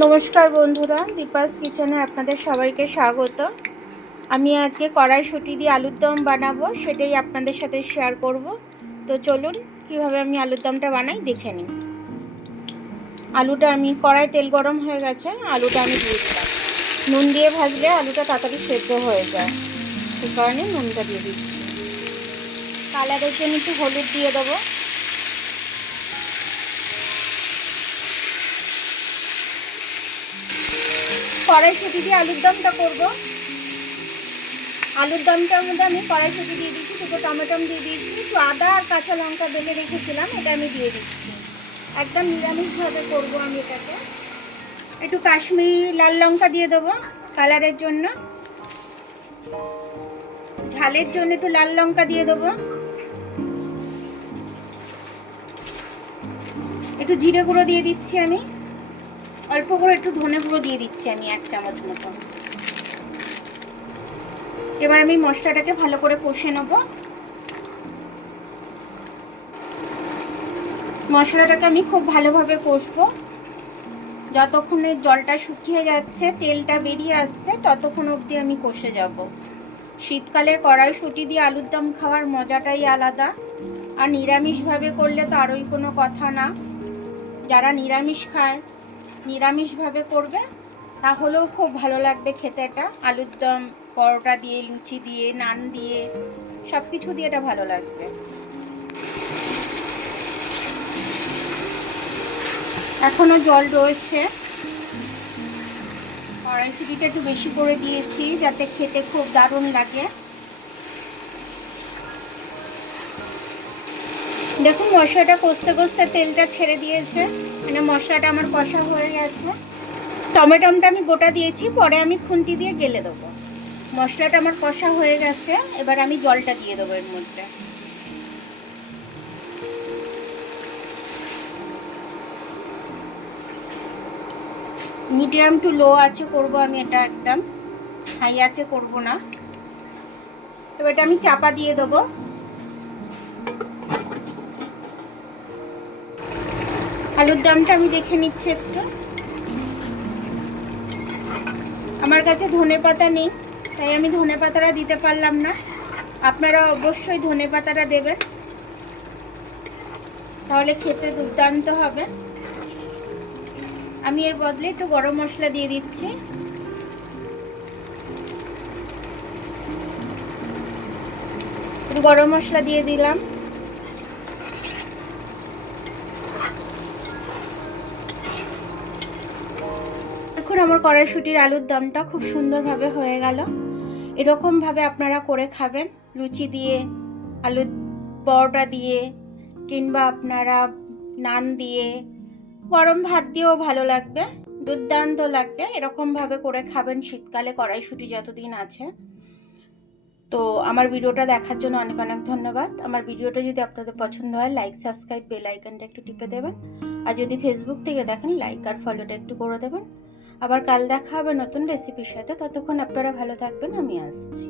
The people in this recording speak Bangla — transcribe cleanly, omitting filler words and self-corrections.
নমস্কার বন্ধুরা, দীপাস কিচেনে আপনাদের সবাইকে স্বাগত। আমি আজকে কড়াইশুঁটি দিয়ে আলুর দম বানাবো, সেটাই আপনাদের সাথে শেয়ার করব। তো চলুন কিভাবে আমি আলুর দমটা বানাই দেখে নিন। আলুটা আমি কড়াই তেল গরম হয়ে গেছে, আলুটা আমি দিয়ে দিলাম। নুন দিয়ে ভাজলে আলুটা তাড়াতাড়ি সেদ্ধ হয়ে যায়, সে কারণে নুনটা দিয়ে দিচ্ছি। কালারের জন্য একটু হলুদ দিয়ে দেবো। কড়াইশুঁটি দিয়ে আলুর দমটা করবো। আলুর দমটার মধ্যে আমি কড়াইশুঁটি দিয়ে দিচ্ছি, দুটো টমেটো দিয়ে দিচ্ছি, একটু আদা আর কাঁচা লঙ্কা বেলে রেখেছিলাম, এটা আমি দিয়ে দিচ্ছি। একদম নিরামিষভাবে করবো আমি এটাকে। একটু কাশ্মীরি লাল লঙ্কা দিয়ে দেবো কালারের জন্য, ঝালের জন্য একটু লাল লঙ্কা দিয়ে দেবো, একটু জিরে গুঁড়ো দিয়ে দিচ্ছি আমি, অল্প করে একটু ধনে গুঁড়ো দিয়ে দিচ্ছি আমি 1 চামচ মতো। এবার আমি মশলাটাকে ভালো করে কষে নেব। মশলাটাকে আমি খুব ভালোভাবে কষবো, যতক্ষণে জলটা শুকিয়ে যাচ্ছে, তেলটা বেরিয়ে আসছে, ততক্ষণ অবধি আমি কষে যাব। শীতকালে কড়াইশুঁটি দিয়ে আলুর দম খাওয়ার মজাটাই আলাদা, আর নিরামিষভাবে করলে তো আরোই কোনো কথা না। যারা নিরামিষ খায়, নিরামিষভাবে করবে, তাহলেও খুব ভালো লাগবে খেতে। এটা আলুর দম পরোটা দিয়ে, লুচি দিয়ে, নান দিয়ে, সব কিছু দিয়ে এটা ভালো লাগবে। এখনো জল রয়েছে, কড়াইশুঁটিটা একটু বেশি করে দিয়েছি যাতে খেতে খুব দারুণ লাগে। দেখুন মশলাটা কষতে কষতে তেলটা ছেড়ে দিয়েছে, মানে মশলাটা আমার কষা হয়ে গেছে। টমেটোটা আমি গোটা দিয়েছি, পরে আমি খুন্তি দিয়ে গেলে দেবো। মশলাটা আমার কষা হয়ে গেছে, এবার আমি জলটা দিয়ে দেবো এর মধ্যে। মিডিয়াম টু লো আছে করব আমি এটা, একদম হাই আছে করব না। এবার এটা আমি চাপা দিয়ে দেবো। আলুর দমটা আমি দেখে নিচ্ছি একটু। আমার কাছে ধনেপাতা নেই, তাই আমি ধনেপাতাটা দিতে পারলাম না। আপনারা অবশ্যই ধনেপাতাটা দেবেন, তাহলে খেতে দুর্দান্ত হবে। আমি এর বদলে একটু গরম মশলা দিয়ে দিচ্ছি। একটু গরম মশলা দিয়ে দিলাম। এখন আমার কড়াইশুঁটির আলুর দমটা খুব সুন্দরভাবে হয়ে গেল। এরকমভাবে আপনারা করে খাবেন, লুচি দিয়ে, আলুর পরোটা দিয়ে, কিংবা আপনারা নান দিয়ে, গরম ভাত দিয়েও ভালো লাগবে, দুর্দান্ত লাগবে। এরকমভাবে করে খাবেন শীতকালে কড়াইশুঁটি যতদিন আছে। তো আমার ভিডিওটা দেখার জন্য অনেক অনেক ধন্যবাদ। আমার ভিডিওটা যদি আপনাদের পছন্দ হয়, লাইক, সাবস্ক্রাইব, বেল আইকনটা একটু টিপে দেবেন। আর যদি ফেসবুক থেকে দেখেন, লাইক আর ফলোটা একটু করে দেবেন। আবার কাল দেখা হবে নতুন রেসিপির সাথে। ততক্ষণ আপনারা ভালো থাকবেন, আমি আসছি।